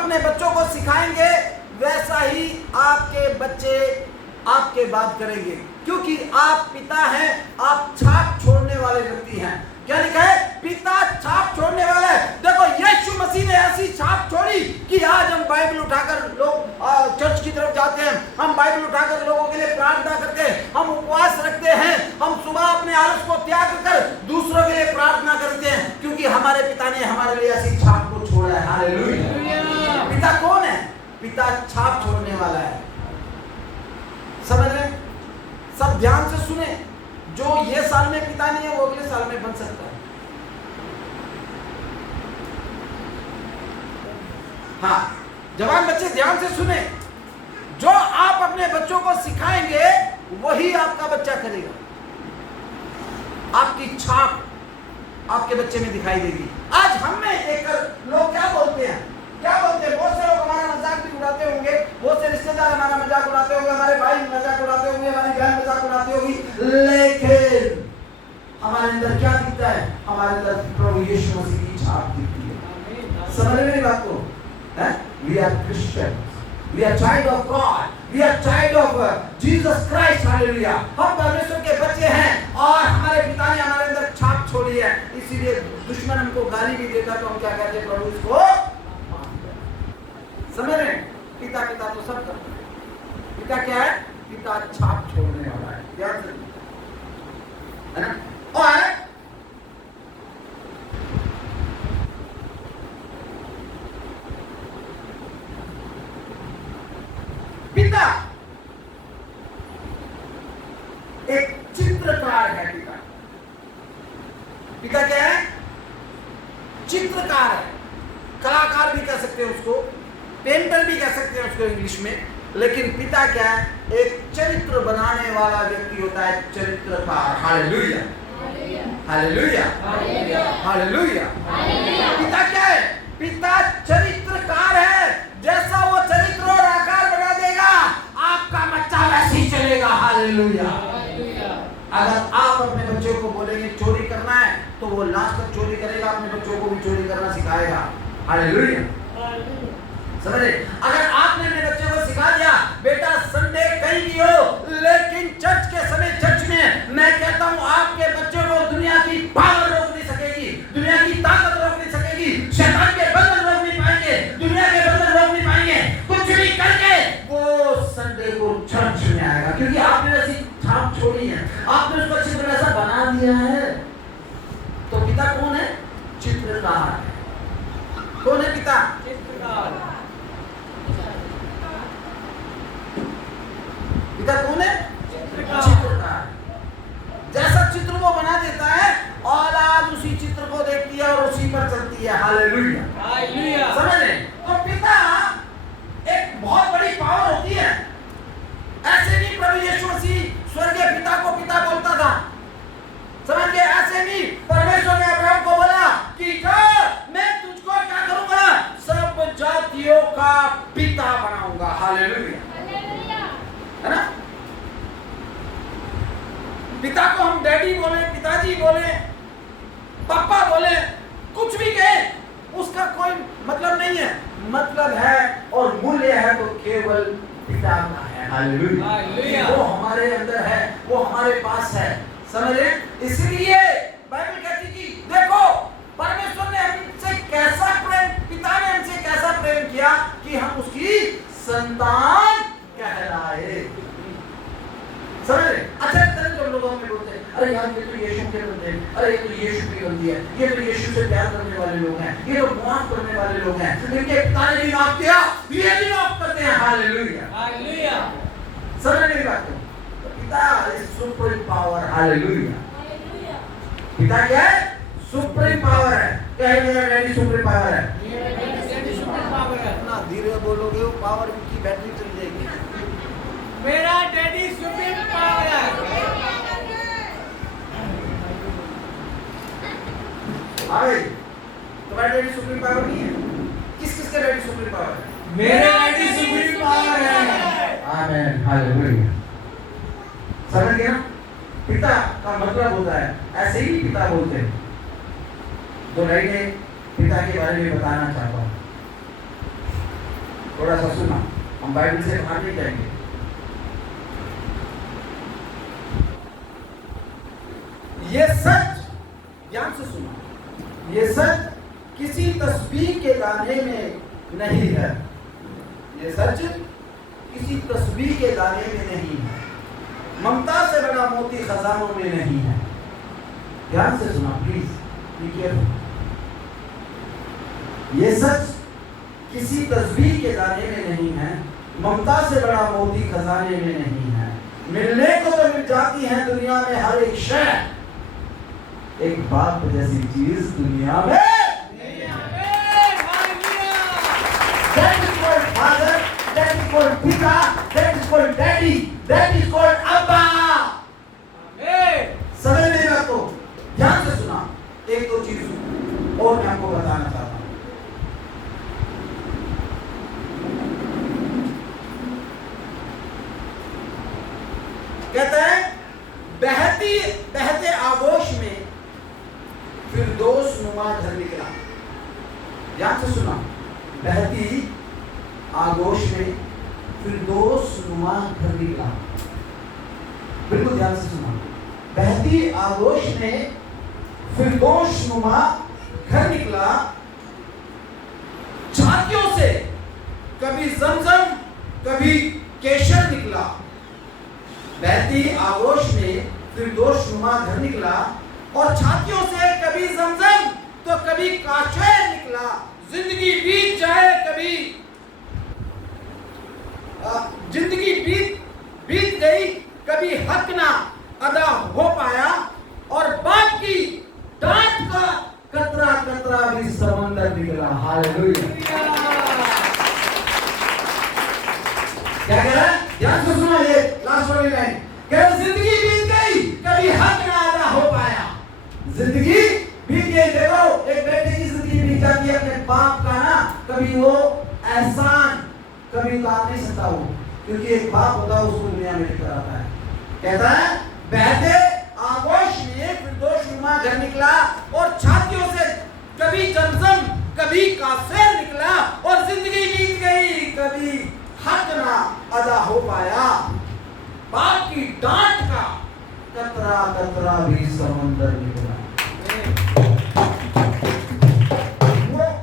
अपने बच्चों को सिखाएंगे वैसा ही आपके बच्चे आपके बात करेंगे, क्योंकि आप पिता हैं, आप छाप छोड़ने वाले व्यक्ति हैं। क्या लिखा है? पिता छाप छोड़ने वाला है। देखो यीशु मसीह ने ऐसी छाप छोड़ी कि आज हम बाइबल उठाकर लोग चर्च की तरफ जाते हैं, हम बाइबल उठाकर लोगों के लिए प्रार्थना करते हैं, हम उपवास रखते हैं, हम सुबह अपने आलस को त्याग कर दूसरों के लिए प्रार्थना करते हैं, क्योंकि हमारे पिता ने हमारे लिए ऐसी छाप को छोड़ा है। हालेलुया। पिता कौन है? पिता छाप छोड़ने वाला है। समझ रहे? सब ध्यान से सुने। जो ये साल में पिता नहीं है वो अगले साल में बन सकता है। हाँ, जवान बच्चे ध्यान से सुने। जो आप अपने बच्चों को सिखाएंगे वही आपका बच्चा करेगा। आपकी छाप आपके बच्चे में दिखाई देगी। आज हम में एक लोग क्या बोलते हैं? बहुत से लोग हमारा मजाक भी उड़ाते होंगे, बहुत से रिश्तेदार हमारा मजाक उड़ाते होंगे, हमारे भाई मजाक उड़ाते होंगे, हमारी बहन मजाक उड़ाती होगी, लेकिन हमारे अंदर क्या दिखता है? हमारे अंदर प्रभु यीशु मसीह की छाप दिखती है। समझ रहे मेरी बात को? We are Christians, we are child of God, we are child of Jesus Christ, hallelujah। हम परमेश्वर के बच्चे हैं और हमारे पिता ने हमारे अंदर छाप छोड़ी है। इसीलिए दुश्मन हमको गाली भी देता तो हम क्या कहते हैं? प्रभु इसको समझ रहे? पिता पिता तो सब करते हैं। पिता क्या है? पिता छाप छोड़ने वाला है। ध्यान से, है ना? और पिता एक चित्रकार है। पिता क्या है? चित्रकार है। कलाकार भी कह सकते हैं उसको, पेंटर भी कह सकते हैं उसको इंग्लिश में। लेकिन पिता क्या है? एक चरित्र बनाने वाला व्यक्ति होता है, चरित्रकार। Hallelujah, hallelujah, hallelujah. पिता क्या है? पिता चरित्रकार है। जैसा वो चरित्र और आकार बना देगा आपका बच्चा वैसे ही चलेगा। हालेलुया। अगर आप अपने बच्चों को बोलेंगे चोरी करना है तो वो लास्ट तक चोरी करेगा, अपने बच्चों को भी चोरी करना सिखाएगा। हालेलुया। समझे? अगर आपने अपने बच्चे को सिखा दिया बेटा संडे कहीं भी हो, लेकिन चर्च के समय चर्च में, मैं कहता हूं आपके बच्चों को दुनिया की पावर रोक नहीं सकेगी, दुनिया की ताकत रोक नहीं सकेगी, शैतान के बंधन रोक नहीं पाएंगे, दुनिया के बंधन रोक नहीं पाएंगे। कुछ भी करके वो संडे को चर्च में आएगा, क्योंकि आपने वैसी छाप छोड़ी है, आपने उसको अच्छी तरह से बना दिया है। तो पिता कौन है? चित्रकार। कौन है पिता? चित्रकार। पिता कौन है? चित्रकार। जैसा चित्र वो बना देता है, औलाद उसी चित्र को देखती है और उसी पर चलती है। Hallelujah, hallelujah. समझ रहे? तो पिता एक बहुत बड़ी पावर होती है। ऐसे नहीं प्रभु यीशु मसीह स्वर्गीय पिता को पिता बोलता था। समझ गए? ऐसे नहीं परमेश्वर ने अब्राहम को बोला कि मैं तुझको क्या करूंगा? सब जातियों का पिता बनाऊंगा। हालेलुया, है ना? पिता को हम डैडी बोले, पिताजी बोले, पापा बोले, कुछ भी कहे, उसका कोई मतलब नहीं है। मतलब है और मूल्य है तो केवल पिता का है। हालेलुया। वो हमारे अंदर है, वो हमारे पास है। समझ रहे? इसलिए बाइबल कहती कि देखो परमेश्वर ने हमसे कैसा प्रेम, पिता ने हमसे कैसा प्रेम किया कि हम उसकी संतान कहलाए। समझ रहे? अच्छा तरह के लोगों में बोलते हैं अरे यार ये तो यीशु के बंदे हैं, अरे ये तो यीशु की बंदी है, ये तो यीशु से प्यार करने वाले लोग हैं, ये तो माफ करने वाले लोग हैं, इनके पिता ने भी माफ किया, ये भी माफ करते हैं। Hallelujah, hallelujah. समझ मेरी बात को? तो पिता इज सुप्रीम पावर। हालेलुया। पिता क्या है? सुप्रीम पावर है। क्या है? मेरा डैडी सुप्रीम पावर है। डैडी सुप्रीम पावर है। इतना धीरे बोलोगे वो पावर की बैटरी चली जाएगी। मेरा डैडी सुप्रीम पावर है। आए तुम्हारा डैडी सुप्रीम पावर नहीं है? किस किस का डैडी सुप्रीम पावर है? मेरा डैडी सुप्रीम पावर है। आमीन, हालेलुया। समझ गए ना? पिता का मतलब होता है, ऐसे ही पिता बोलते हैं। तो मैं पिता के बारे में बताना चाहता हूँ। थोड़ा सा सुना, हम बाइबल से बाहर नहीं जाएंगे। ये सच, ध्यान से सुना, ये सच किसी तस्बीह के दाने में नहीं है। ये सच किसी तस्बीह के दाने में नहीं है। ममता से बड़ा मोती खजानों में नहीं है। ध्यान से सुना प्लीज, ये सच किसी तस्बीह के दाने में नहीं है। ममता से बड़ा मोती खजाने में नहीं है। मिलने को तो मिल जाती है दुनिया में हर एक शय, एक बाप जैसी चीज दुनिया में नहीं है। That is called father, that is called पिता, that is called daddy, that is called अब्बा। समझ में ना तो ध्यान से सुना। एक दो चीज और मैं आपको बताना चाहता हूं। कहते हैं बहते आगोश में फिरदौस नुमा घर निकला। ध्यान से सुना, बहती आगोश में फिरदौस नुमा घर निकला। बिल्कुल ध्यान से सुना, बहती आगोश में फिरदौस नुमा घर निकला। छातियों से कभी जमजम कभी केशर निकला। बहती आगोश में फिरदौस नुमा घर निकला और छातियों से कभी जमजम तो कभी काशेर निकला। जिंदगी बीत जाए, कभी जिंदगी बीत गई, कभी हक ना अदा हो पाया और बाप की डांट का कतरा कतरा भी समंदर निकला। हालेलुया। क्या कह रहा है? ध्यान से सुनो, ये लास्ट वाली लाइन। जिंदगी बीत गई, कभी हक ना अदा हो पाया। जिंदगी बीत गई। देखो, एक बेटे की जिंदगी बीत जाती है अपने बाप का ना, कभी वो एहसान कभी उतार नहीं सकता वो, क्योंकि एक बाप होता है उसको दुनिया में लेकर आता है। कहता है बहते आगोश में फिरदौस नुमा घर निकला और छातियों से कभी जमजम कभी कासेर निकला और जिंदगी बीत गई, कभी हक ना अदा हो पाया। बाप की डांट का कतरा कतरा भी समंदर निकला।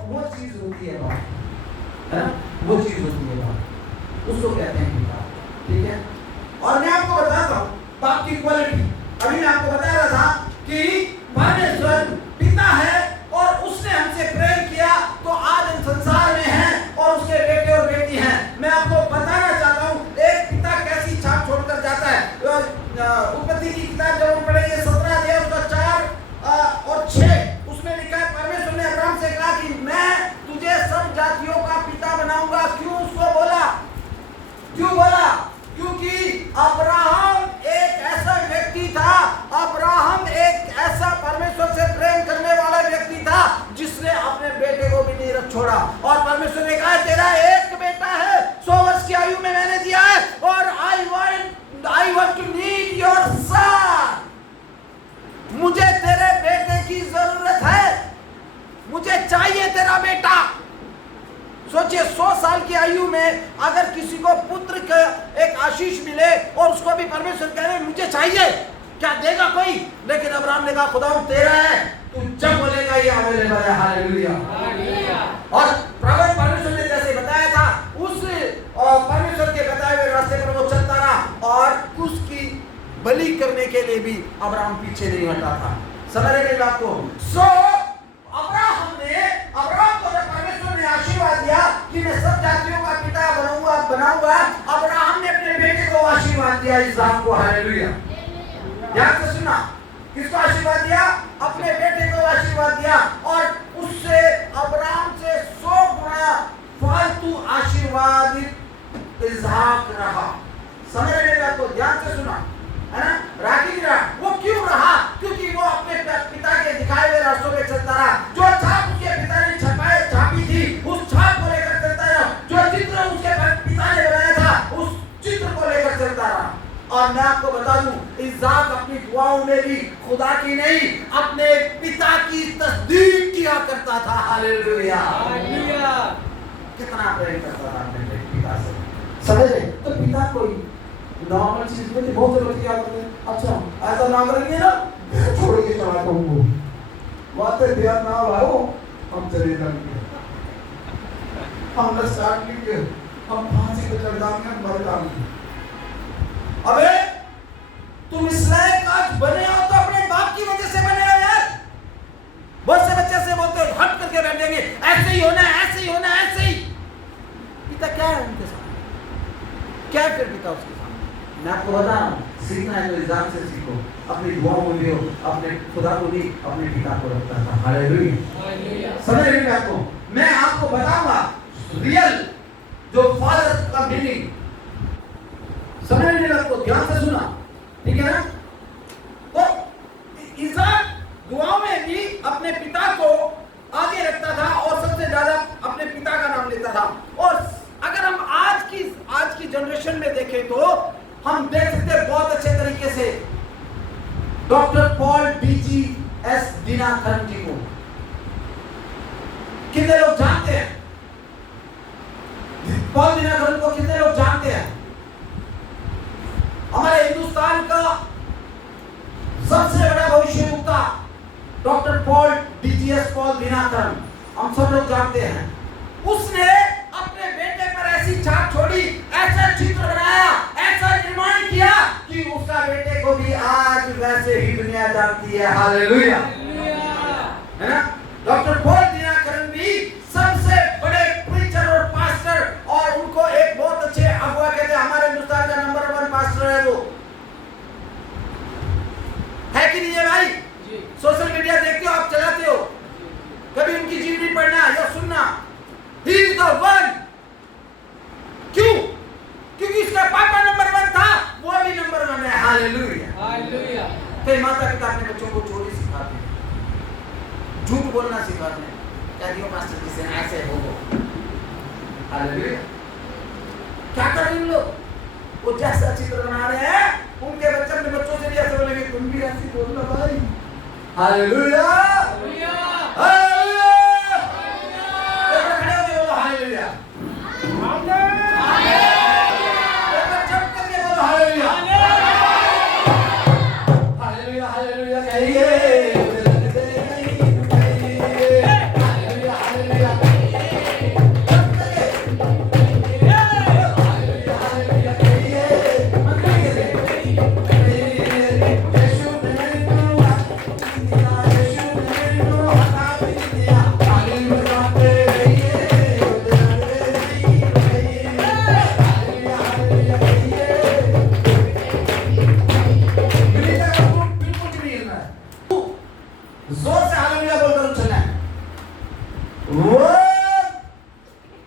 वो चीज होती है बाप, है ना? वो चीज होती है बाप, उसको कहते हैं पिता। ठीक है, और मैं आपको बताता हूँ बाप की क्वालिटी। अभी मैं आपको बता रहा था कि परमेश्वर पिता है और उसने हमसे प्रेम किया तो आज हम संसार में हैं और उसके बेटे और बेटी हैं। मैं आपको बताना चाहता हूँ एक पिता कैसी छाप छोड़कर जाता है। उत्पत्ति की किताब जब हम पढ़ेंगे 17 अध्याय उसका 4 और 6, उसमें लिखा है परमेश्वर ने अब्राहम से कहा कि मैं तुझे सब जातियों का पिता बनाऊंगा। क्यों उसको बोला? क्यों बोला? क्योंकि अब्राहम एक ऐसा व्यक्ति था, अब्राहम एक ऐसा परमेश्वर से प्रेम करने वाला व्यक्ति था जिसने अपने बेटे को भी नहीं रख छोड़ा। और परमेश्वर ने कहा तेरा एक बेटा है, 100 वर्ष की आयु में मैंने दिया है और I want to need your son. मुझे तेरे बेटे की जरूरत है, मुझे चाहिए तेरा बेटा। सोचिए 100 साल की आयु में अगर किसी को पुत्र का एक आशीष मिले और उसको भी परमेश्वर कह रहे मुझे चाहिए, क्या देगा कोई? लेकिन अब्राहम ने कहा खुदा तेरा है, तू जब बोलेगा ये अवेलेबल है। हालेलुया। और प्रभु परमेश्वर ने जैसे बताया था उस परमेश्वर के बताए हुए रास्ते पर वो चलता रहा और उसकी बलि करने के लिए भी अब्राहम पीछे नहीं हटा था। समझ रहे मेरी बात को? अब्राहम को जब परमेश्वर ने आशीर्वाद दिया कि मैं सब जातियों का पिता बनाऊंगा, अब्राहम ने अपने बेटे को आशीर्वाद दिया, इसहाक को। हालेलुया। ध्यान से सुना, किसको आशीर्वाद दिया? अपने बेटे को आशीर्वाद दिया और उससे अब्राहम से 100 गुना फालतू आशीर्वादित इसहाक रहा। समझ मेरी बात को? ध्यान से सुना, है ना? रागी रहा। वो क्यों रहा? क्योंकि वो अपने पिता के दिखाए हुए रास्तों में चलता रहा। जो छाप उसके पिता ने छापी थी उस छाप को लेकर चलता रहा। जो चित्र उसके पिता ने बनाया था उस चित्र को लेकर चलता रहा। और मैं आपको बता दूं इसहाक अपनी दुआओं में भी खुदा की नहीं अपने पिता की तस्दीक किया करता था। हालेलुया। कितना प्रेम करता था अपने पिता से, समझ रहे? तो पिता कोई नॉर्मल चीज में बहुत से लोग क्या करते हैं, अच्छा ऐसा ना करेंगे ना छोड़ के चला कहूँगा, वाते ध्यान ना लाओ, हम चले जाएंगे, हमने स्टार्ट किया, हम फांसी पे चढ़ जाएंगे, हम मर जाएंगे। अबे तुम इस लायक आज बने हो तो अपने बाप की वजह से बने हो यार। बहुत से बच्चे से बोलते हो हट करके बैठ जाएंगे, ऐसे ही होना, ऐसे ही होना, ऐसे ही। पिता क्या है उनके सामने, क्या है फिर पिता उसके सामने? मैं आपको बता रहा हूँ, सीखना है तो एग्जाम से सीखो, अपनी दुआओं में भी हो, अपने खुदा को भी अपने पिता को रखता था। हालेलुया, समझ रहे हैं आपको? मैं आपको बताऊंगा रियल जो फादर का मीनिंग, समझ रहे हैं आपको? ध्यान से सुना, ठीक है ना? तो इसहाक दुआओं में भी अपने पिता को आगे रखता था और सबसे ज्यादा अपने पिता का नाम लेता था। और अगर हम आज की जनरेशन में देखें तो हम देख सकते हैं बहुत अच्छे तरीके से डॉक्टर पॉल डीजीएस दिनाकरन जी को कितने लोग जानते हैं? पॉल दिनाकरन को कितने लोग जानते हैं? हमारे हिंदुस्तान का सबसे बड़ा भविष्यवक्ता doctor Paul DGS Paul Dinakaran, हम सब लोग जानते हैं। उसने अपने बेटे पर ऐसी छाप छोड़ी, ऐसा चित्र बनाया, ऐसा निर्माण किया कि उसका बेटे को भी आज वैसे ही दुनिया जानती है। हालेलुया, है ना? डॉक्टर पॉल दिनाकरन भी सबसे बड़े प्रीचर और पास्टर, और उनको एक बहुत अच्छे अगुआ कहते हैं, हमारे हिंदुस्तान का नंबर 1 पास्टर है वो, है कि नहीं है भाई? सोशल मीडिया देखते हो, आप चलाते हो, कभी उनकी जीवनी पढ़ना या सुनना, ही इज द वन। क्यों? क्योंकि उसका पापा नंबर 1 था, वो भी नंबर 1 है। Hallelujah, hallelujah. कई माता पिता अपने बच्चों को चोरी सिखाते हैं, झूठ बोलना सिखाते हैं, क्या दियो पास्टर जी से ऐसे हो वो। हालेलुया। क्या कर रहे हैं लोग? वो जैसा चित्र बना रहे हैं, उनके बच्चे अपने बच्चों से भी ऐसे बोलेंगे, तुम भी ऐसे बोलना भाई। Hallelujah, hallelujah, hallelujah. खड़े हो के बोलो हालेलुया, हालेलुया। जब करके बोलो हालेलुया, हालेलुया, हालेलुया कहिए। जोर से हालेलुया बोलकर चलना है। 1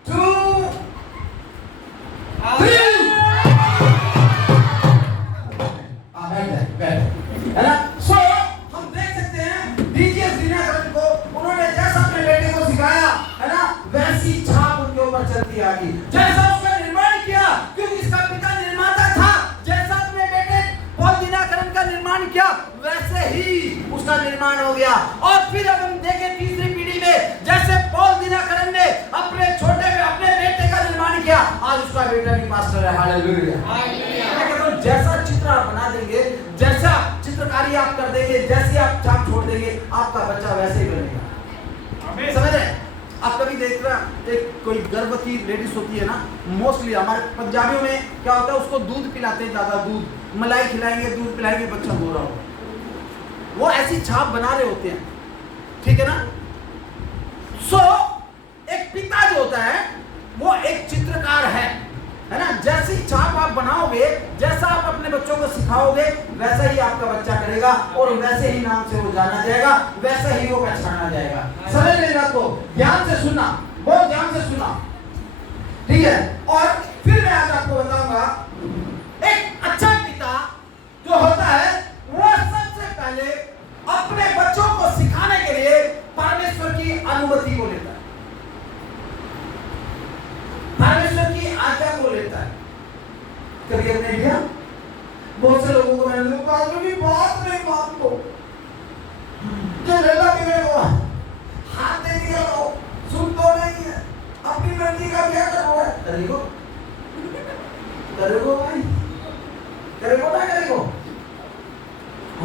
2 3 है ना? सो हम देख सकते हैं डीजीएस दिनाकरन को, उन्होंने जैसा अपने बेटे को सिखाया है ना, वैसी छाप उनके ऊपर चलती आ गई। जैसा उसका निर्माण किया, क्योंकि इसका पिता निर्माता था, जैसा अपने बेटे पॉल दिनाकरन का निर्माण किया, वैसे ही उसका निर्माण हो गया। और फिर अब हम देखें तीसरी पीढ़ी में, जैसे पॉल दिनाकरन ने अपने बेटे का निर्माण किया, आज उसका बेटा भी पास्टर है। हालेलुया, मैं कहता हूं जैसा चित्र आप बना देंगे, जैसा चित्रकारी आप कर देंगे, जैसे आप छाप छोड़ देंगे, आपका बच्चा वैसे ही बनेगा। समझ रहे? आप कभी देख रहे हैं एक कोई गर्भवती लेडीज होती है ना, मोस्टली हमारे पंजाबियों में क्या होता है, उसको दूध पिलाते हैं, ज्यादा दूध, मलाई खिलाएंगे, दूध पिलाएंगे, बच्चा हो रहा हो, वो ऐसी छाप बना रहे होते हैं, ठीक है ना? सो एक पिता जो होता है वो एक चित्रकार है ना? जैसी छाप आप बनाओगे, जैसा आप अपने बच्चों को सिखाओगे, वैसा ही आपका बच्चा करेगा और वैसे ही नाम से वो जाना जाएगा, वैसे ही वो पहचाना जाएगा। समझ लेना, तो ध्यान से सुनना, बहुत ध्यान से सुनना, ठीक है? और फिर मैं आज आपको बताऊंगा एक अच्छा पिता जो होता है वो सबसे पहले अपने बच्चों को सिखाने के लिए परमेश्वर की अनुमति को लेता है, परमेश्वर की आज्ञा को लेता है। कभी अपने लिया बहुत से लोगों को मैंने बात नहीं मानते, जो लल्ला बिगड़े को हाथ दे दिया, सुन तो नहीं है, अपनी मर्जी का क्या कर रहा है। देखो करेगो भाई, करेगो ना करेगो?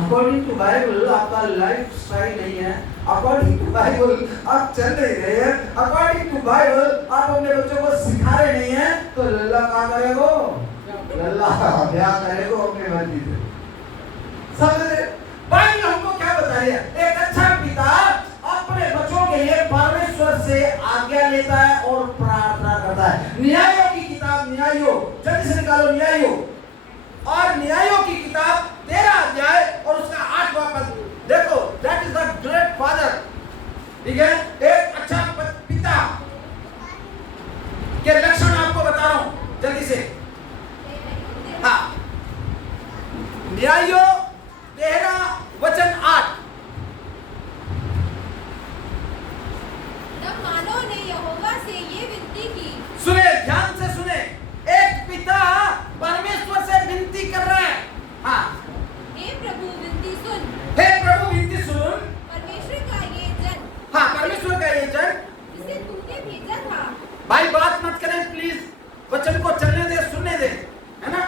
अकॉर्डिंग टू बाइबल आपका लाइफ स्टाइल नहीं है, अकॉर्डिंग टू बाइबल आप चल नहीं रहे हैं, अकॉर्डिंग टू बाइबल आप अपने बच्चों को सिखा रहे नहीं है, तो लल्ला क्या करेगो? लल्ला क्या करेगो अपने मर्जी से। समझ रहे? बाइबल हमको क्या बता रही है? एक अच्छा पिता अपने बच्चों के लिए परमेश्वर से आज्ञा लेता है और प्रार्थना करता है। न्यायों की किताब, न्यायों, जल्दी से निकालो न्यायों, और न्यायों की किताब 13 अध्याय और उसका 8वां पद देखो। That is the great father, ठीक है? एक अच्छा पिता के लक्षण आपको बता रहा हूं जल्दी से। हाँ, न्यायों 13:8। तब मानव ने यहोवा से ये विनती की। सुने, ध्यान से सुने। एक पिता परमेश्वर से विनती कर रहा है। हाँ, हे प्रभु विनती सुन। हे प्रभु विनती सुन। परमेश्वर का ये जन। हाँ, परमेश्वर का ये जन जिसे तूने भेजा था। भाई बात मत करें प्लीज, वचन को चलने दे, सुनने दे, है ना?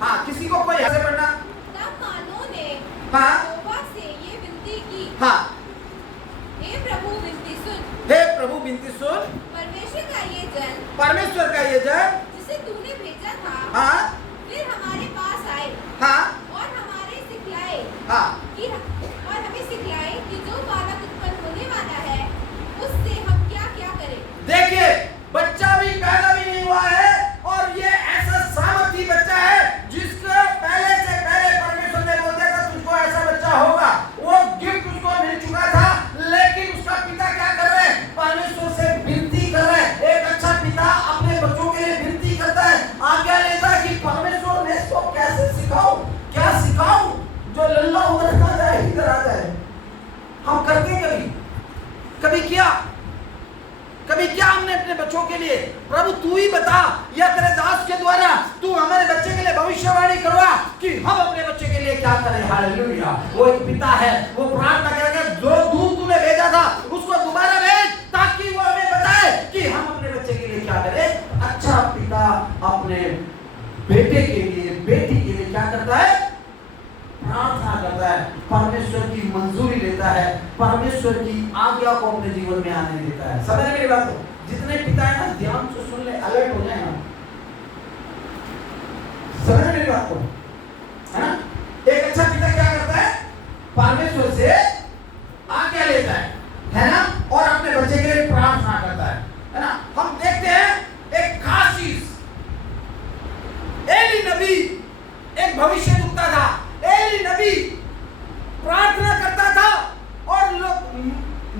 हाँ, किसी को कोई ऐसे पढ़ना। तब मानव ने हाँ, यहोवा से ये विनती की। हाँ, हे प्रभु विनती सुन। हे प्रभु विनती सुन। परमेश्वर का ये जन। परमेश्वर का ये जन जिसे तूने भेजा था। हाँ, फिर हमारे पास आए। हाँ, और हमारे सिखलाए हाँ, और हमें सिखलाए कि जो बालक उत्पन्न होने वाला है उससे हम क्या क्या करें। देखिए, बच्चा भी पैदा भी नहीं हुआ है और ये ऐसा सामर्थी बच्चा है जिसको पहले से पहले परमेश्वर ने बोल दिया था तुझको ऐसा बच्चा होगा। वो गिफ्ट उसको मिल चुका था, लेकिन उसका पिता क्या कर रहे हैं? परमेश्वर से विनती कर रहे हैं। एक अच्छा पिता अपने बच्चों के लिए विनती करता है, आज्ञा लेता है कि परमेश्वर मैं इसको कैसे सिखाऊं, क्या सिखाऊं जो लल्ला उधर ना जाए इधर आ जाए। हम करते हैं कभी क्या हमने अपने बच्चों के लिए? प्रभु तू ही बता, या तेरे दास के द्वारा तू हमारे बच्चे के लिए भविष्यवाणी करवा कि हम अपने बच्चे के लिए क्या करें। हालेलुया। वो एक पिता है, वो प्रार्थना करेगा जो दूत तूने भेजा था उसको दोबारा भेज ताकि वो हमें बताए कि हम अपने बच्चे के लिए क्या करें। अच्छा पिता अपने बेटे के लिए, बेटी के लिए क्या करता है? प्रार्थना करता है, परमेश्वर की मंजूरी लेता है, परमेश्वर की आज्ञा को अपने जीवन में आने देता है। समझ मेरी बात को? जितने पिता है ना ध्यान से सुन ले, अलर्ट हो जाए ना। समझ मेरी बात को? है ना? एक अच्छा पिता क्या करता है? परमेश्वर से आज्ञा लेता है ना? और अपने बच्चे के लिए प्रार्थना करता है ना? हम देखते हैं एक खास चीज, एली नबी एक भविष्यवक्ता था। एली नबी प्रार्थना करता था और लोग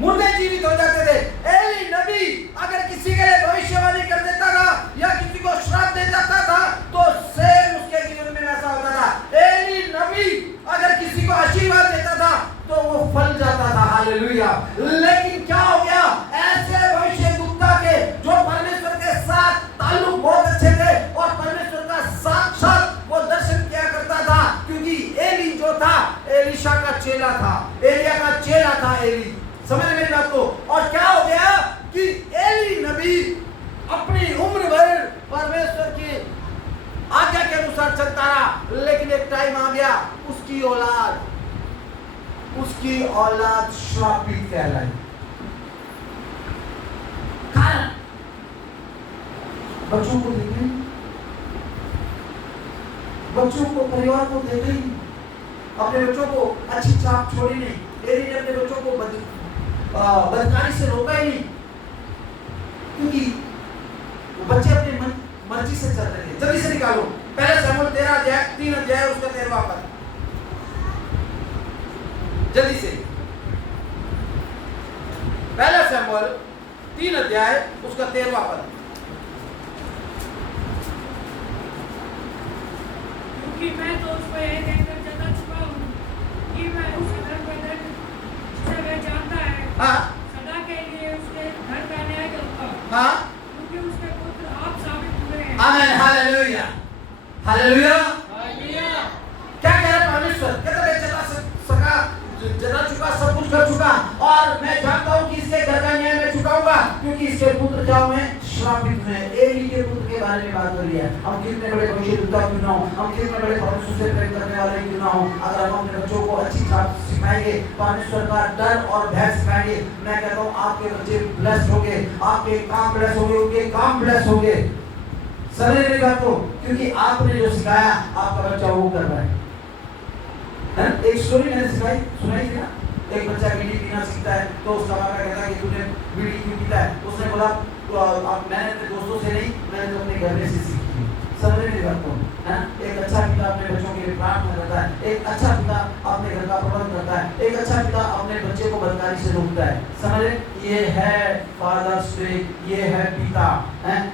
मुर्दे जीवित हो जाते थे। एली नबी अगर किसी के लिए भविष्यवाणी कर देता था या किसी को श्राप दे देता था तो सेम उसके जीवन में ऐसा होता था। एली नबी अगर किसी को आशीर्वाद देता था तो वो फल जाता था। हालेलुया। लेकिन क्या हो गया? ऐसे भविष्यवक्ता के जो परमेश्वर के साथ ताल्लुक बहुत अच्छे थे और परमेश्वर का साक्षात वो दर्शन किया करता था, क्योंकि एली जो था एलीशा का चेला था, एलिया का चेला था एली। समझ मेरी बात को? और क्या हो गया कि एली नबी अपनी उम्र भर परमेश्वर की आज्ञा के अनुसार चलता रहा, लेकिन एक टाइम आ गया उसकी औलाद श्रापित कहलाई। कारण बच्चों को देख रही, बच्चों को, परिवार को देख रही, अपने बच्चों को अच्छी छाप छोड़ी नहीं। एली ने अपने बच्चों को बदकारी से रोका ही नहीं, क्योंकि बच्चे अपनी मर्जी से चल रहे थे। जल्दी से निकालो पहले शमूएल 3 अध्याय उसका 13वां पद, जल्दी से। पहला शमूएल 3 अध्याय उसका 13वां पद। क्योंकि मैं तो उस पर यह कहकर जता चुका हूँ कि मैं उसे घर पर जिसे वह जानता है, हाँ, सदा के लिए उसके घर का न्याय करूँगा। हाँ, क्योंकि उसके पुत्र आप साबित हुए हैं। आमीन। Hallelujah, hallelujah. हालेलुया। क्या कह रहा परमेश्वर? कहता मैं जता चुका, सब कुछ कर चुका, और मैं जानता हूँ कि इसके घर का न्याय मैं चुकाऊंगा, क्योंकि इसके पुत्र क्या हुए? श्रापित हैं। एली के पुत्र के बारे में बात हो रही है। हम कितने बड़े भविष्यद्वक्ता क्यों ना हो, हम कितने बड़े परमेश्वर से प्रेम करने वाले क्यों ना हो, अगर हम अपने बच्चों को अच्छी बात सिखाएंगे, परमेश्वर का डर और भय सिखाएंगे, मैं कहता हूँ आपके बच्चे ब्लेस्ड होंगे, आपके काम ब्लेस होंगे, उनके काम ब्लेस होंगे। समझ रही बात को? क्योंकि आपने जो सिखाया आपका बच्चा वो कर रहा है। एक स्टोरी मैंने सुनाई थी ना, एक बच्चा बीड़ी पीना सीखता है तो उसका बाप कहता है कि तूने बीड़ी क्यों पीता है? उसने बोला मैंने अपने दोस्तों से नहीं, मैंने तो अपने घर में से सीखी। समझ रहे बात को? एक अच्छा पिता अपने बच्चों के लिए प्रार्थना करता है, एक अच्छा पिता अपने घर का प्रबंध करता है, एक अच्छा पिता अपने बच्चे को बदकारी से रोकता है। समझ रहे? ये है फादर्स डे, ये है पिता।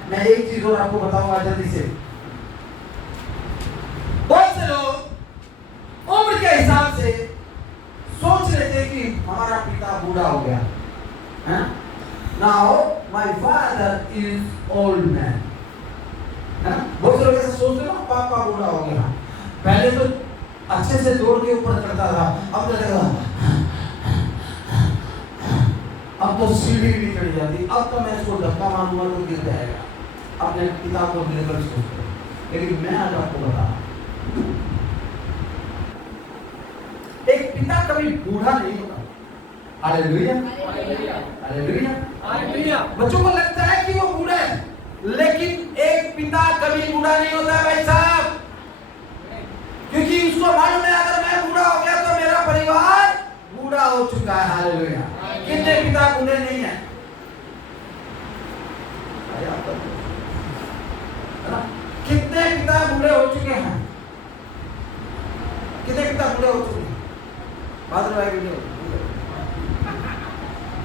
मैं एक चीज और आपको बताऊंगा जल्दी से। बहुत से लोग उम्र के हिसाब से सोच रहे थे कि हमारा पिता बूढ़ा हो गया। Now my father is old man. बहुत से लोग ऐसे सोचते ना, पापा बूढ़ा हो गया। पहले तो अच्छे से दौड़ के ऊपर चढ़ता था, अब लगेगा अब तो सीढ़ी भी चढ़ जाती, अब तो मैं इसको धक्का मारूंगा तो गिर जाएगा। अपने पिता को लेकर सोचते। लेकिन मैं आज आपको बता रहा हूं, एक पिता कभी बूढ़ा नहीं होता। Hallelujah, hallelujah, hallelujah. बच्चों को लगता है कि वो बूढ़ा है, लेकिन एक पिता कभी बूढ़ा नहीं होता भाई साहब, क्योंकि उसको मालूम है अगर मैं बूढ़ा हो गया तो मेरा परिवार बूढ़ा हो चुका है। हालेलुया। कितने पिता बूढ़े नहीं है? कितने पिता बूढ़े हो चुके हैं? कितने पिता बूढ़े हो चुके हैं? बादल भाई बूढ़े हो।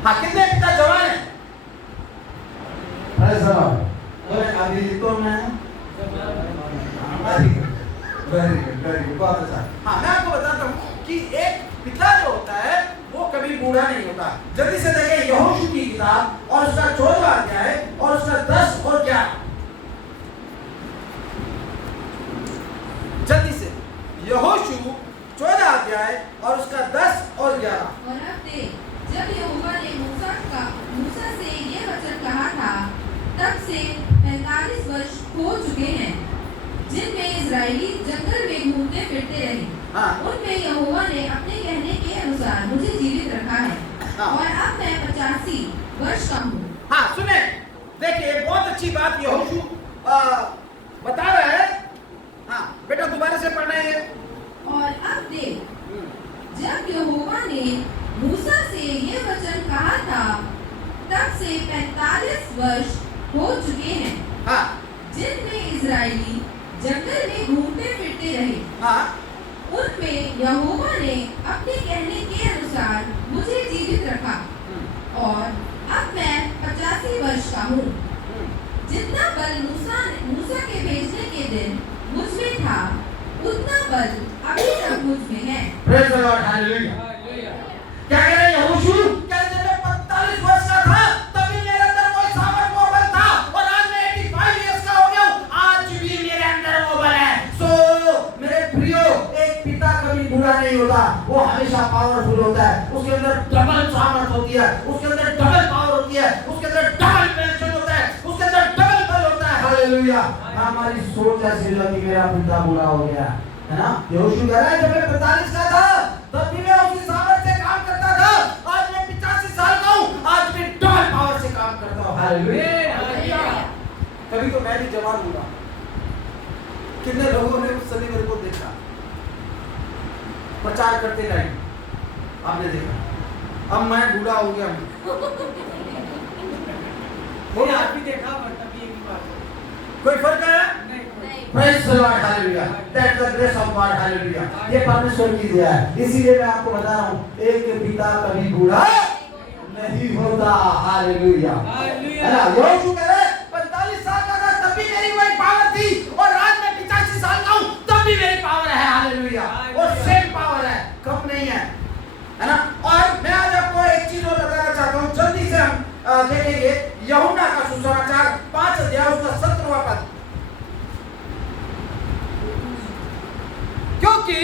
हाँ, कितने पिता जवान हैं? अभी तो मैं वेरी गुड, बहुत अच्छा। हाँ, मैं आपको बताता हूँ कि एक पिता जो होता है वो कभी बूढ़ा नहीं होता। जल्दी से देखें यहोशू की किताब और उसका 14वां अध्याय और उसका 10 और 11। जल्दी से यहोशू 14 अध्याय और उसका 10 और 11। और अब देख, जब यहोवा ने मूसा से ये वचन कहा था, तब से 45 वर्ष हो चुके हैं, जिनमें इजरायली जंगल में घूमते फिरते रहे। हाँ। उनमें यहोवा ने अपने कहने के अनुसार मुझे जीवित रखा है। हाँ। और अब मैं 85 वर्ष का हूँ। हाँ, सुने, देखिए बहुत अच्छी बात यहोशू बता रहा है। हाँ बेटा, दोबारा से पढ़ना है। और अब देख, जब यहोवा ने मूसा से ये वचन कहा था, तब से 45 वर्ष हो चुके हैं, हाँ, जिनमें इजरायली जंगल में घूमते फिरते रहे। हाँ, उनमें यहोवा ने अपने कहने के अनुसार मुझे जीवित रखा। और अब मैं 85 वर्ष का हूँ। जितना बल मूसा के भेजने के दिन मुझ में था, उतना बल अभी तक मुझ में है। Praise the Lord, hallelujah. क्या कह रहे हैं यहोशू? क्या जब मैं 45 वर्ष का था तभी मेरे अंदर वो सामर्थ, वो बल था, और आज मैं 85 इयर्स का हो गया हूँ, आज भी मेरे अंदर वो बल है। सो मेरे प्रियो, एक पिता कभी बूढ़ा नहीं होता, वो हमेशा पावरफुल होता है। उसके अंदर डबल सामर्थ होती है, उसके अंदर डबल पावर होती है, उसके अंदर डबल पैशन होता है, उसके अंदर डबल बल होता है। हालेलुया। हमारी सोच ऐसी होती है मेरा पिता बूढ़ा हो गया है ना। यहोशू कह रहा है जब मैं 45 का था तब भी मैं उसी सामर्थ से काम करता था, आज मैं 85 साल का हूँ, आज मैं डबल पावर से काम करता हूँ। हालेलुया। कभी तो मैं भी जवान हुआ। कितने लोगों ने उस समय मेरे को देखा प्रचार करते टाइम, आपने देखा। अब मैं बूढ़ा हो गया हूँ। आप भी देखा, तभी एक बात है। कोई फर्क है? नहीं। Praise the Lord, hallelujah. That's the grace of God, hallelujah. ये परमेश्वर की दया है। इसीलिए मैं आपको बता रहा हूँ, एक पिता कभी बूढ़ा नहीं होता। हालेलुया। है ना? यहोशू कह रहे 45 साल का था तब भी मेरी वही पावर थी, और आज मैं 85 साल का हूँ तब भी मेरी पावर है। हालेलुया। और सेम पावर है, कम नहीं है ना। और मैं आज आपको एक चीज और बताना चाहता हूँ, जल्दी से हम देखेंगे यूहन्ना का सुसमाचार 5 अध्याय उसका 17वां पद। क्योंकि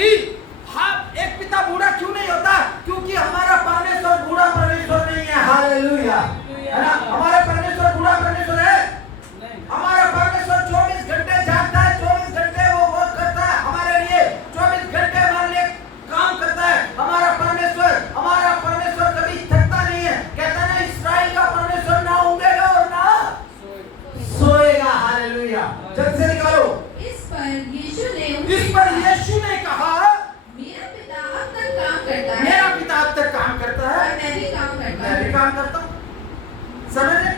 हम एक पिता बूढ़ा क्यों नहीं होता? क्योंकि हमारा परमेश्वर बूढ़ा परमेश्वर नहीं है। हालेलुया। है ना? हमारा परमेश्वर बूढ़ा परमेश्वर है। जल्द से निकालो। इस पर यीशु ने कहा मेरा पिता अब तक काम करता है, मेरा पिता अब तक काम करता है, और मैं भी काम करता मैं भी हूँ। काम करता हूँ। समझ रहे?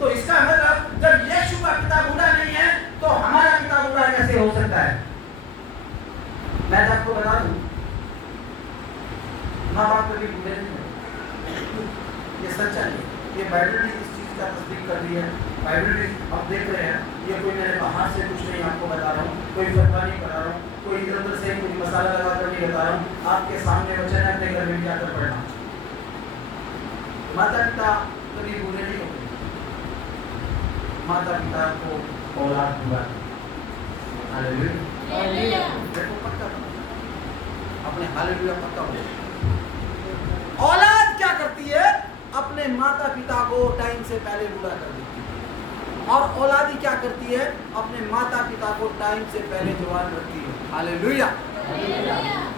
तो इसका मतलब जब यीशु का पिता बूढ़ा नहीं है तो हमारा पिता बूढ़ा कैसे हो सकता है? मैं आपको बता दूं, माँ बाप कभी बूढ़े नहीं है, ये सच्चाई है। ये बाइबल ने इस चीज का तस्दीक कर दी है। बाइबल में आप देख रहे हैं, ये कोई मैंने बाहर से कुछ नहीं आपको बता रहा हूँ, कोई फतवा नहीं करा रहा हूँ, कोई इधर उधर से कोई मसाला लगाकर नहीं बता रहा हूँ। आपके सामने वचन है, अपने घर में जाकर पढ़ना। माता पिता कभी बूढ़े नहीं होते, माता पिता को औलाद हुआ। हालेलुया, देखो पक्का अपने हालेलुया पक्का हो। औलाद क्या करती है? अपने माता पिता को टाइम से पहले बूढ़ा कर देती है, और औलादी क्या करती है? अपने माता पिता को टाइम से पहले जवान रखती है। हालेलुया।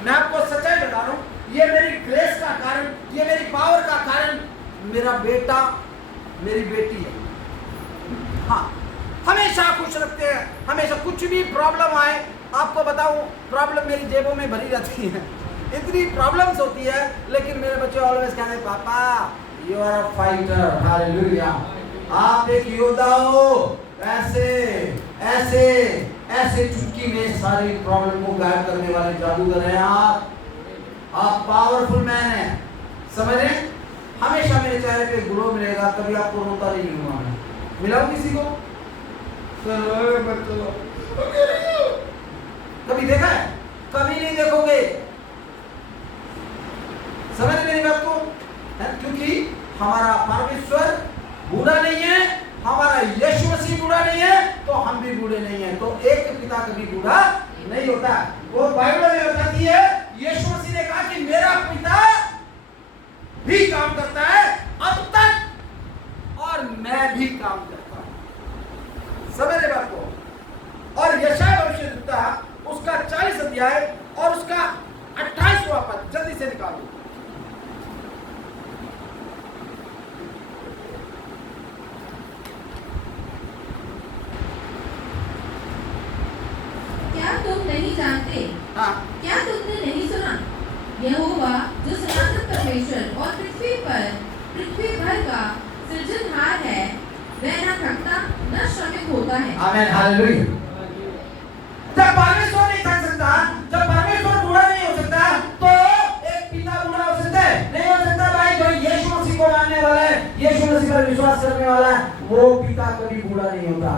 मैं आपको सच्चाई बता रहा हूँ, ये मेरी ग्रेस का कारण, ये मेरी पावर का कारण मेरा बेटा मेरी बेटी है। हाँ, हमेशा खुश रखते हैं, हमेशा कुछ भी प्रॉब्लम आए, आपको बताऊं प्रॉब्लम मेरी जेबों में भरी रहती है, इतनी प्रॉब्लम्स होती है, लेकिन मेरे बच्चे ऑलवेज कहते हैं पापा you are a fighter. Hallelujah, आप एक योद्धा हो। ऐसे ऐसे ऐसे चुटकी में सारी प्रॉब्लम को गायब करने वाले जादूगर हैं आप पावरफुल मैन हैं। समझ रहे? हमेशा मेरे चेहरे पे ग्लो मिलेगा, कभी आपको रोता नहीं मिलूंगा मैं। मिलाऊं किसी को? कभी देखा है? कभी नहीं देखोगे। समझ मेरी बात को? क्योंकि हमारा परमेश्वर बूढ़ा नहीं है, हमारा यीशु मसीह बूढ़ा नहीं है, तो हम भी बूढ़े नहीं है। तो एक पिता कभी बूढ़ा नहीं होता। वो बाइबल में बताती है, यीशु मसीह ने कहा कि मेरा पिता भी काम करता है अब तक, और मैं भी काम करता हूं। समझ रहे बात को? और यशायाह भविष्यद्वक्ता उसका 40 अध्याय और उसका 28वां पद जल्दी से निकालो। क्या तुम नहीं जानते? हाँ, क्या तुमने नहीं सुना? यहोवा जो सनातन परमेश्वर और पृथ्वी भर का सृजनहार है, वह न थकता न श्रमित होता है। आमीन, हालेलुया। जब परमेश्वर नहीं थक सकता, जब परमेश्वर बूढ़ा नहीं हो सकता, तो एक पिता बूढ़ा हो सकता है? नहीं हो सकता भाई। जो यीशु मसीह को मानने वाला है, यीशु मसीह पर विश्वास करने वाला है, वो पिता कभी बूढ़ा नहीं होता।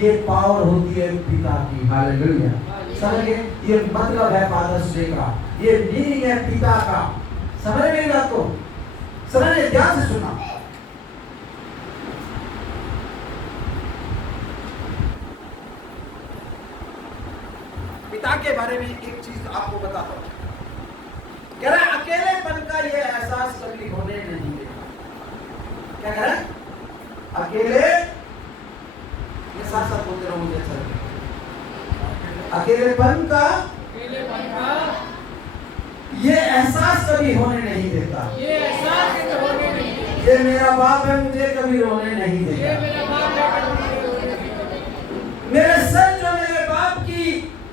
ये पावर होती है पिता की। हालेलुया, समझ गए? ये मतलब है फादर्स डे का, ये मीनिंग है पिता का। समझ मेरी बात को? समझिए, ध्यान से सुनना। पिता के बारे में एक चीज आपको बताता हूं। कह रहा है अकेलेपन का ये एहसास कभी होने नहीं देगा। क्या कह रहा है? अकेले, ये साथ साथ बोलते रहो, मुझे अच्छा लगेगा। अकेलेपन का ये एहसास कभी होने नहीं देता। ये मेरा बाप है, मुझे कभी रोने नहीं देगा। मेरे सर जो मेरे बाप की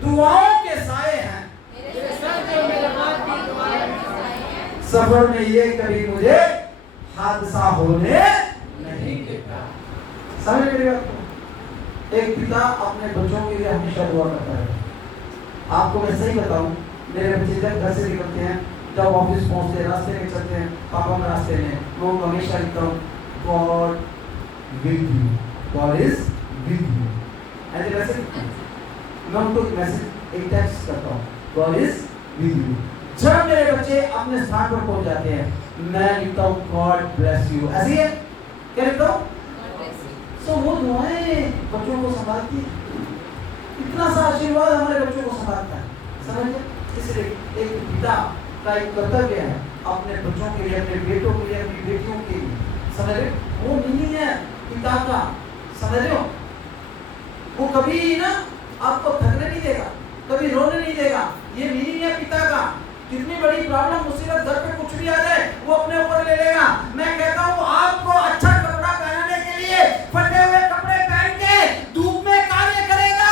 दुआओं के साए हैं, सफर में ये कभी मुझे हादसा होने नहीं देता। समझ मेरी बात को? एक पिता अपने बच्चों के लिए हमेशा दुआ करता है। आपको मैं सही बताऊं, मेरे बच्चे जब घर से निकलते हैं, जब ऑफिस पहुंचते हैं, रास्ते में चलते हैं, पापा मैं रास्ते में, मैं उनको हमेशा लिखता हूँ God with you, God is with you. ऐसे वैसे मैं उनको मैसेज एक टेक्स्ट करता हूँ, गॉड इज विद यू। जब मेरे बच्चे अपने स्थान पर पहुंच जाते हैं, मैं लिखता हूँ गॉड ब्लेस यू। ऐसे ही है? क्या लिखता हूँ? तो वो दुआएं बच्चों को संभालती है। इतना सा आशीर्वाद हमारे बच्चों को संभालता है। समझे? इसलिए एक पिता का एक कर्तव्य है अपने बच्चों के लिए, अपने बेटों के लिए, अपनी बेटियों के लिए। समझ रहे? वो मीनिंग है पिता का। समझ रहे हो? वो कभी ना आपको थकने नहीं देगा, कभी रोने नहीं देगा। ये मीनिंग है पिता का। कितनी बड़ी प्रॉब्लम, मुसीबत, घर पे कुछ भी आ जाए, वो अपने ऊपर ले लेगा। मैं कहता हूँ आपको अच्छा कपड़ा पहनाने के लिए फटे हुए कपड़े पहन के धूप में कार्य करेगा।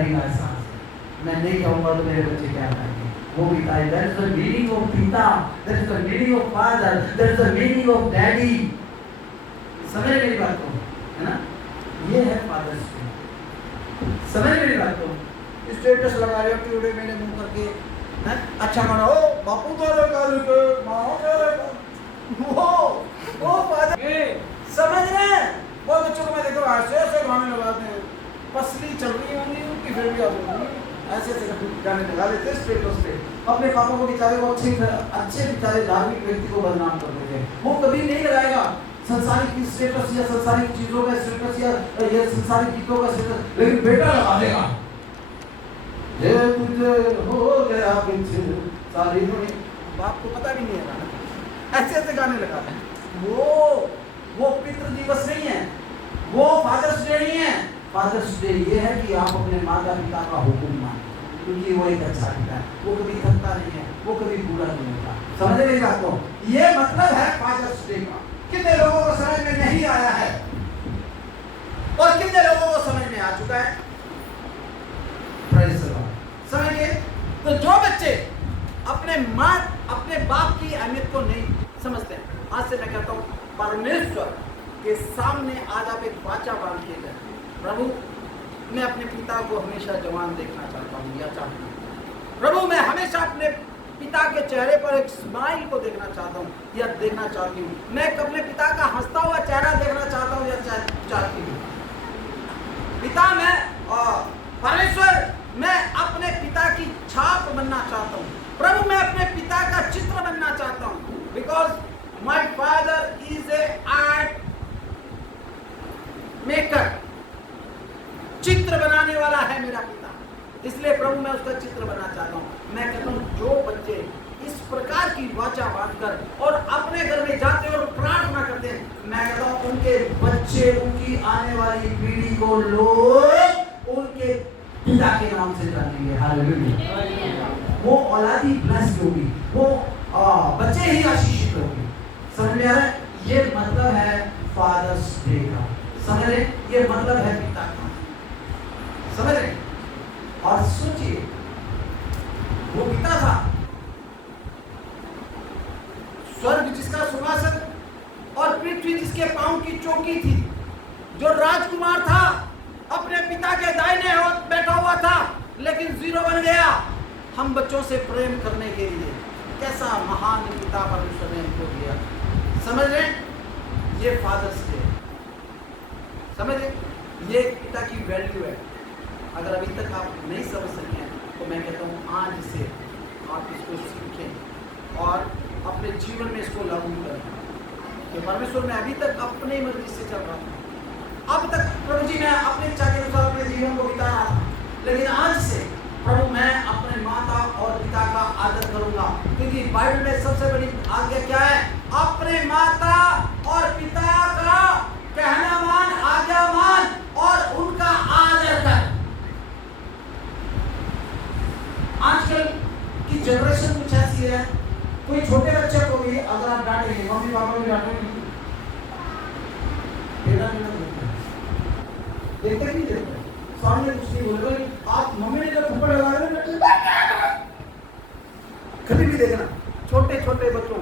करेगा एहसास, मैं नहीं कहूँगा तो मेरे बच्चे क्या करेंगे, वो पिता है। That is the meaning of पिता, that is the meaning of father, that is the meaning of daddy. समझ मेरी बात को, है ना? ये है फादर्स डे। समझ मेरी बात को? स्टेटस लगा रहे हो ट्यूडे मैंने मुंह करके, हैं? अच्छा मानो बापू तो माँ वो फादर समझ रहे हैं? बहुत बच्चों को मैं देखो ऐसे ऐसे गाने लगाते हैं, पसली चल रही होंगी उनकी, फिर भी ऐसे ऐसे गाने लगा देते स्टेटस पे। अपने पापा को बेचारे को अच्छे बेचारे धार्मिक व्यक्ति को बदनाम कर देते हैं। वो कभी नहीं लगाएगा संसारिक स्टेटस या संसारिक चीजों का स्टेटस या संसारिक गीतों का स्टेटस, लेकिन बेटा लगा देगा ये तुझे हो गया पीछे सारी दुनिया। बाप को पता भी नहीं है गाना, ऐसे ऐसे गाने लगाते हैं। वो पितृ दिवस नहीं है, वो फादर्स डे नहीं है। फादर्स डे ये है कि आप अपने माता पिता का हुक्म माने, क्योंकि वो एक अच्छा पिता है, वो कभी थकता नहीं है, वो कभी बूढ़ा नहीं होता। समझ मेरी बात को? ये मतलब है फादर्स डे का। कितने लोगों को समझ में नहीं आया है और कितने लोगों को समझ में आ चुका है? Praise the Lord. समझिए, तो जो बच्चे अपने बाप की अहमियत को नहीं समझते हैं, आज से मैं कहता हूँ परमेश्वर के सामने आज आप एक वाचा बांध के जाए, प्रभु मैं अपने पिता को हमेशा जवान देखना चाहता हूँ या चाहती हूँ। प्रभु मैं हमेशा अपने पिता के चेहरे पर एक स्माइल को देखना चाहता हूँ या देखना चाहती हूँ। मैं अपने पिता का हंसता हुआ चेहरा देखना चाहता हूँ या चाहती हूँ। पिता मैं परमेश्वर मैं अपने पिता की छाप बनना चाहता हूँ। प्रभु मैं अपने पिता का चित्र बनना चाहता हूँ, because my father is a art maker. चित्र बनाने वाला है मेरा पिता, इसलिए प्रभु मैं उसका चित्र बनना चाहता हूँ। मैं कहता हूँ जो बच्चे इस प्रकार की वाचा बांधकर और अपने घर में जाते और प्रार्थना करते हैं, मैं कहता हूँ उनके बच्चे, उनकी आने वाली पीढ़ी को लोग उनके पिता के नाम से जानेंगे। हालेलुया। वो औलादी ब्लेस्ड होगी, वो बच्चे ही आशीषित होंगे। समझ में आ रहा है? ये मतलब है फादर्स डे का। समझ रहे? ये मतलब है पिता का। समझ रहे? और सोचिए, वो पिता था, स्वर्ग जिसका सिंहासन और पृथ्वी जिसके पांव की चौकी थी, जो राजकुमार था अपने पिता के दाहिने ओर बैठा हुआ था, लेकिन जीरो बन गया हम बच्चों से प्रेम करने के लिए। कैसा महान पिता परमेश्वर ने हमको दिया। समझ रहे? ये फादर्स डे, समझ रहे? ये पिता की वैल्यू है। अगर अभी तक आप नहीं समझ सके हैं तो मैं कहता हूँ आज से आप इसको सीखें और अपने जीवन में इसको लागू करें। कि परमेश्वर में अभी तक अपनी मर्जी से चल रहा था, अब तक प्रभु जी ने अपने इच्छा के अनुसार अपने जीवन को बिता रहा था, लेकिन आज से प्रभु मैं अपने माता और पिता का आदर करूंगा, क्योंकि बाइबल में सबसे बड़ी आज्ञा क्या है? अपने माता और पिता का कहना मान, आज्ञा मान और उनका आदर कर। आजकल की जनरेशन कुछ ऐसी है, कोई छोटे बच्चे को भी अगर आप डांटेंगे, मम्मी पापा भी डांटेंगे, देखते नहीं देखते, सामने कुछ नहीं बोले, आप मम्मी ने जब थप्पड़ लगा रहे हैं कभी भी देखना छोटे छोटे बच्चों